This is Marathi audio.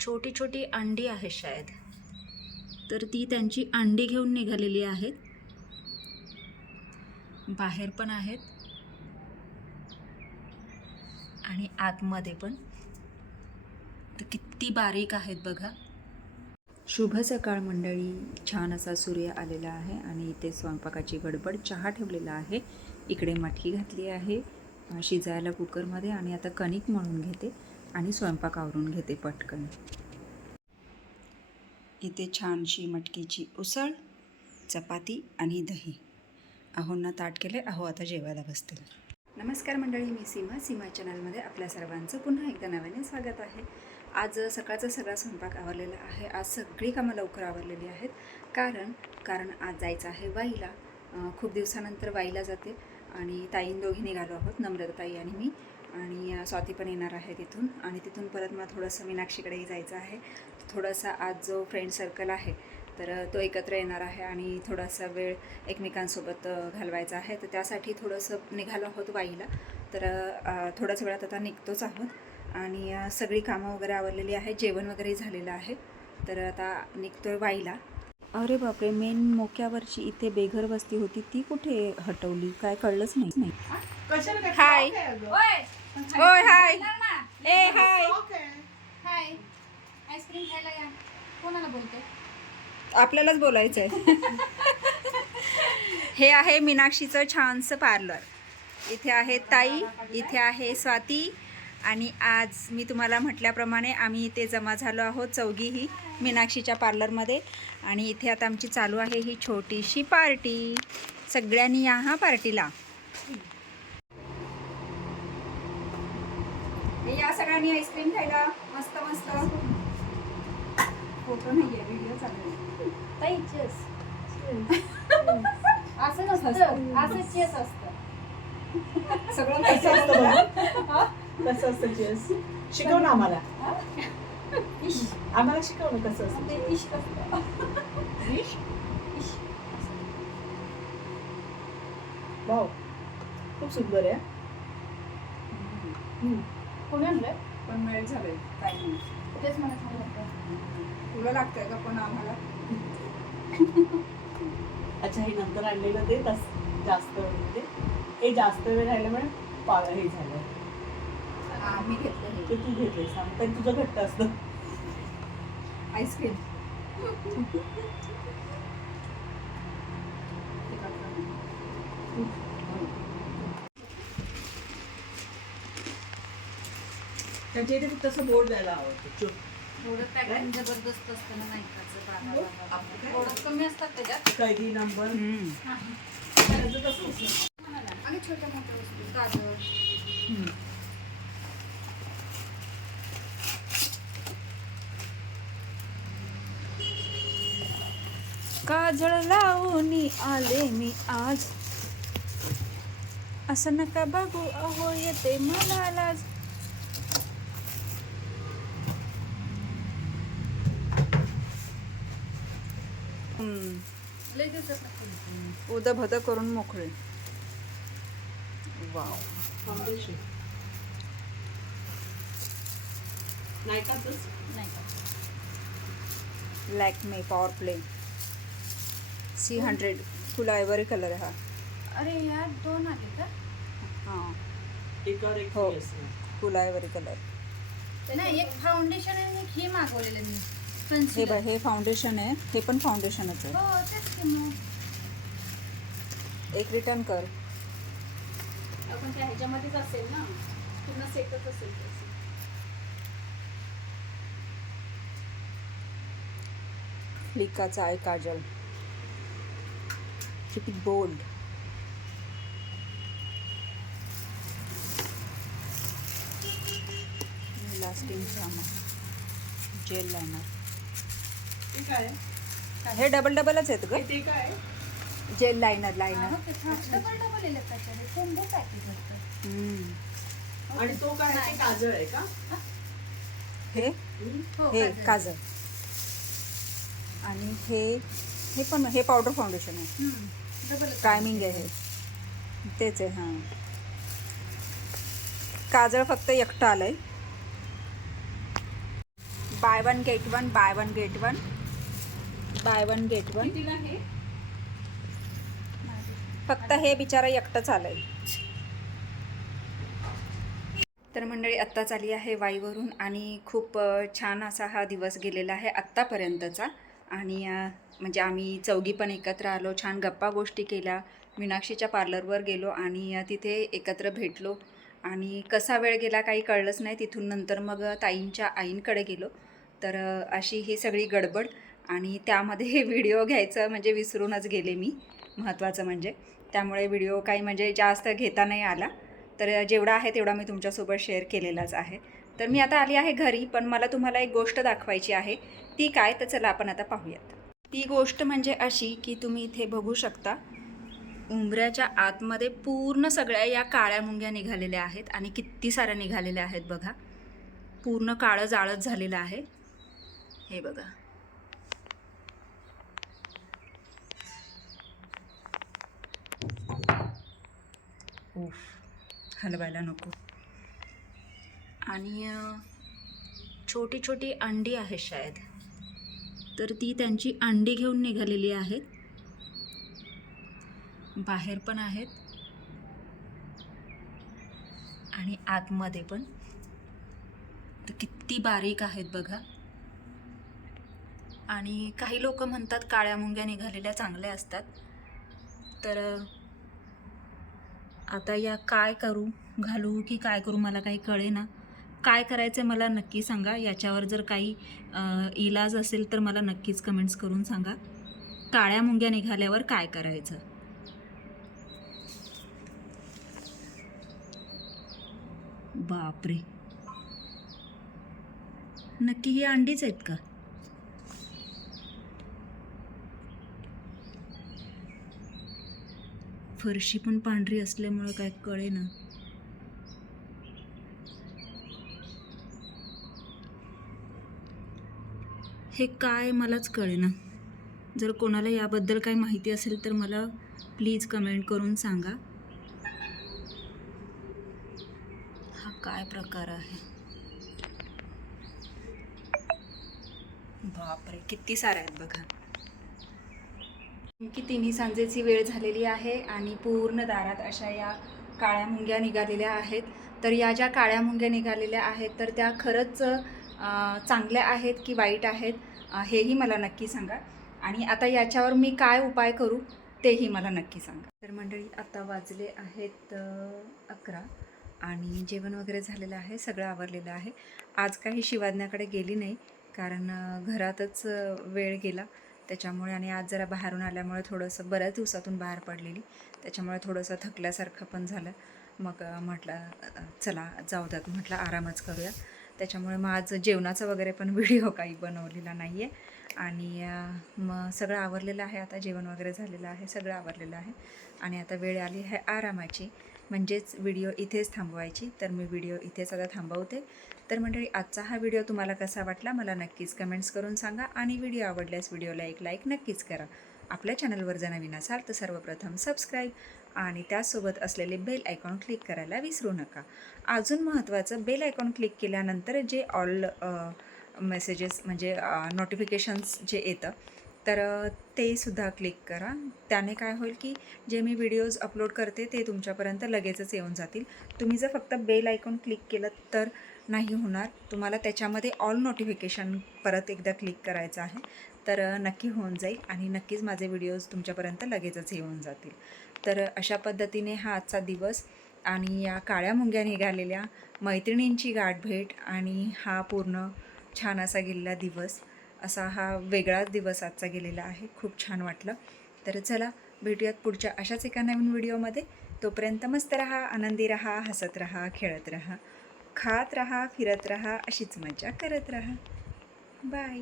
छोटी छोटी अंडी आहे शायद. तर ती त्यांची अंडी घेऊन निघालेली आहेत. बाहेर पण आहेत. आणि आतमध्ये पण. तर किती बारीक आहेत बघा. शुभ सकाळ मंडळी. छान असा सूर्य आलेला आहे आणि इथे स्वयंपाकाची गडबड. चहा ठेवलेला आहे. इकडे मटकी घातली आहे. शिजायला कुकरमध्ये आणि आता कणिक म्हणून घेते. आणि स्वयंपाक आवरून घेते पटकन. इथे छानशी मटकीची उसळ चपाती आणि दही. अहोंना ताट केले अहो आता जेवायला बसतील. नमस्कार मंडळी मी सीमा. सीमा चॅनलमध्ये आपल्या सर्वांचं पुन्हा एकदा नव्याने स्वागत आहे. आज सकाळचा सगळा स्वयंपाक आवरलेला आहे. आज सगळी कामं लवकर आवरलेली आहेत. कारण कारण आज जायचं आहे वाईला. खूप दिवसानंतर वाईला जाते आणि ताईं दोघी निघालो आहोत नम्रता ताई आणि मी. आणि स्वाती पण येणार आहे तिथून. आणि तिथून परत मला थोडंसं मीनाक्षीकडेही जायचं आहे. थोडासा आज जो फ्रेंड सर्कल आहे तर तो एकत्र येणार आहे आणि थोडासा वेळ एकमेकांसोबत घालवायचा आहे. तर त्यासाठी थोडंसं निघालो आहोत वाईला. तर थोड्याच वेळात आता निघतोच आहोत. आणि सगळी कामं वगैरे आवरलेली आहे. जेवण वगैरे झालेलं आहे. तर आता निघतोय वाईला. अरे बापरे! मेन मोक्यावरची इथे बेघर वस्ती होती. ती कुठे हटवली? काय कळलंच नाही. नाही हाय होय हाय. ए हाय. हाय. आईस्क्रीम खायला या. कोणाला बोलते? आपल्यालाच बोलायचं आहे हे आहे मीनाक्षीचं छानसं पार्लर. इथे आहे ताई इथे आहे स्वाती आणि आज मी तुम्हाला म्हटल्याप्रमाणे आम्ही इथे जमा झालो आहोत चौघीही मीनाक्षीच्या पार्लरमध्ये. आणि इथे आता आमची चालू आहे ही छोटीशी पार्टी. सगळ्यांनी या हा पार्टीला. या सगळ्यांनी आईस्क्रीम खायला मस्त मस्त फोटो नाही आहे व्हिडिओ चालू आहे. ताई चेस असं नसतं असं चेस असतं. सगळं कसं असतं बघा? कसं असतं चेस शिकव ना आम्हाला. इश. आम्हाला शिकव ना कसं असतं ते इश असतं Fish? इश. वाव. खूप सुंदर आहे. कोणी आणलंय? पण नाही. तेच मला छान तुला लागतंय का पण आम्हाला? अच्छा हे नंतर आणलेलं ते तस जास्त वेळ म्हणजे हे जास्त वेळ राहिल्यामुळे पा हे झालं. आम्ही घेतलं हे. ते तू घेतले सांगता तुझं घट्ट असतं. आईस्क्रीम. त्याच्या इथे फक्त असं बोर्ड द्यायला आवडतं. चुप. थोडं पॅकिंग जबरदस्त असतं ना नाईकाचं बाबा आपलं काय? थोडं कमी असतात त्याच्यात. कैदी नंबर. हम्म. त्याचं तसं असतं. आणि छोट्या मोठ्या वस्तू गाजर. काजळ लावून आले मी आज. असं नका बघू अहो येते मला लाज हम्म. लय दिवसात नक्की उद भद करून मोकळे. वाव. फाउंडेशन नाही का तसं? नाही का? Lakme power play C hundred full ivory colour आहे हा. अरे यार दोन आले का? हां. एक हो. फुल आयवरी कलर नाही एक फाउंडेशन आणि एक हे मागवलेलं मी. हे. बघ हे फाउंडेशन आहे. हे पण फाउंडेशनच आहे. हो एक रिटर्न कर. आपण त्या ह्याच्यामध्येच असेल ना? पूर्ण सेटच असेल ते. फ्लिकाचा आय काजल. किती बोल्ड लास्टिंग जेल लायनर आहे? हे डबल डबलच आहेत ग. ते काय? आहे? जेल ते छान. डबल डबल येलं त्याच्यामध्ये कोंबो पॅकेज होतं आणि तो काय? आहे? ते काजळ आहे का? हे. हो? हे काजळ. काजल आणि हे हे पण हे पावडर फाउंडेशन आहे. हम्म. डबल टायमिंग आहे. हे तेच आहे हां. काजळ फक्त एकटं आलंय. Buy one get one buy one get one buy one get one. फक्त हे बिचारा एकटंच आलंय. तर मंडळी आत्ताच आली आहे वाईवरून आणि खूप छान असा हा दिवस गेलेला आहे आत्तापर्यंतचा. आणि म्हणजे आम्ही चौघी पण एकत्र आलो छान गप्पा गोष्टी केल्या मीनाक्षीच्या पार्लरवर गेलो आणि तिथे एकत्र भेटलो. आणि कसा वेळ गेला काही कळलंच नाही. तिथून नंतर मग ताईंच्या आईंकडे गेलो. तर अशी ही सगळी गडबड. आणि त्यामध्ये हे व्हिडिओ घ्यायचं म्हणजे विसरूनच गेले मी महत्त्वाचं म्हणजे. त्यामुळे व्हिडिओ काही म्हणजे जास्त घेता नाही आला. तर जेवढा आहे तेवढा मी तुमच्यासोबत शेअर केलेलाच आहे. तर मी आता आली आहे घरी पण मला तुम्हाला एक गोष्ट दाखवायची आहे. ती काय तर चला आपण आता पाहूयात. ती गोष्ट म्हणजे अशी की तुम्ही इथे बघू शकता उंबऱ्याच्या आतमध्ये पूर्ण सगळ्या या काळ्या मुंग्या निघालेल्या आहेत आणि किती साऱ्या निघालेल्या आहेत बघा. पूर्ण काळं जाळत झालेलं आहे. हे बघा. उफ हलवायला नको. आणि छोटी छोटी अंडी आहेत शायद. तर ती त्यांची अंडी घेऊन निघालेली आहेत. बाहेर पण आहेत. आणि आतमध्ये पण. तर किती बारीक आहेत बघा. आणि काही लोक म्हणतात काळ्या मुंग्या निघालेल्या चांगल्या असतात. तर आता या काय करू घालू की काय करू मला काही कळे ना काय करायचं मला नक्की सांगा. याच्यावर जर काही इलाज असेल तर मला नक्कीच कमेंट्स करून सांगा. काळ्या मुंग्या निघाल्यावर काय करायचं? बापरे. नक्की ही अंडीच आहेत का? फरशी पण पांढरी असल्यामुळं काय कळे ना हे काय मलाच कळेना. जर कोणाला याबद्दल काही माहिती असेल तर मला प्लीज कमेंट करून सांगा. हा काय प्रकार आहे? बापरे किती साऱ्या आहेत बघा. की तिन्ही सांजेची वेळ झालेली आहे आणि पूर्ण दारात अशा या काळ्या मुंग्या निघालेल्या आहेत. तर या ज्या काळ्या मुंग्या निघालेल्या आहेत तर त्या खरंच चांगल्या आहेत की वाईट आहेत हेही मला नक्की सांगा. आणि आता याच्यावर मी काय उपाय करू तेही मला नक्की सांगा. तर मंडळी आता वाजले आहेत अकरा आणि जेवण वगैरे झालेलं आहे सगळं आवरलेलं आहे. आज काही शिवाज्ञाकडे गेली नाही कारण घरातच वेळ गेला. त्याच्यामुळे आणि आज जरा बाहेरून आल्यामुळे थोडंसं बऱ्याच दिवसातून बाहेर पडलेली. त्याच्यामुळे थोडंसं थकल्यासारखं पण झालं. मग म्हटलं चला जाऊ द्यात. म्हटलं आरामच करूया. त्याच्यामुळे मग आज जेवणाचा वगैरे पण व्हिडिओ काही बनवलेला नाही आहे आणि मग सगळं आवरलेलं आहे. आता जेवण वगैरे झालेलं आहे. सगळं आवरलेलं आहे. आणि आता वेळ आली आहे आरामाची. म्हणजेच व्हिडिओ इथेच थांबवायची. तर मी व्हिडिओ इथेच आता थांबवते. तर मंडळी आजचा हा व्हिडिओ तुम्हाला कसा वाटला मला नक्कीच कमेंट्स करून सांगा आणि व्हिडिओ आवडल्यास व्हिडिओला एक लाईक नक्कीच करा. आपल्या चॅनलवर जर नवीन असाल तर सर्वप्रथम सबस्क्राईब आणि त्यासोबत असलेले बेल आयकॉन क्लिक करायला विसरू नका. अजून महत्त्वाचं बेल आयकॉन क्लिक केल्यानंतर जे ऑल मेसेजेस म्हणजे नोटिफिकेशन्स जे येतं तर ते सुद्धा क्लिक करा. त्याने काय होईल की जे मी व्हिडिओज अपलोड करते ते तुमच्यापर्यंत लगेचच येऊन जातील. तुम्ही जर फक्त बेल आयकॉन क्लिक केलं तर नाही होणार. तुम्हाला त्याच्यामध्ये ऑल नोटिफिकेशन परत एकदा क्लिक करायचं आहे. तर नक्की होऊन जाईल आणि नक्कीच माझे व्हिडिओज तुमच्यापर्यंत लगेचच येऊन जातील. तर अशा पद्धतीने हा आजचा दिवस आणि या काळ्या मुंग्या निघालेल्या मैत्रिणींची गाठभेट आणि हा पूर्ण छान असा गेलेला दिवस असा हा वेगळाच दिवस आजचा गेलेला आहे. खूप छान वाटलं. तर चला भेटूयात पुढच्या अशाच एका नवीन व्हिडिओमध्ये. तोपर्यंत मस्त रहा आनंदी रहा हसत रहा खेळत रहा खात रहा फिरत रहा अशीच मजा करत रहा. बाय.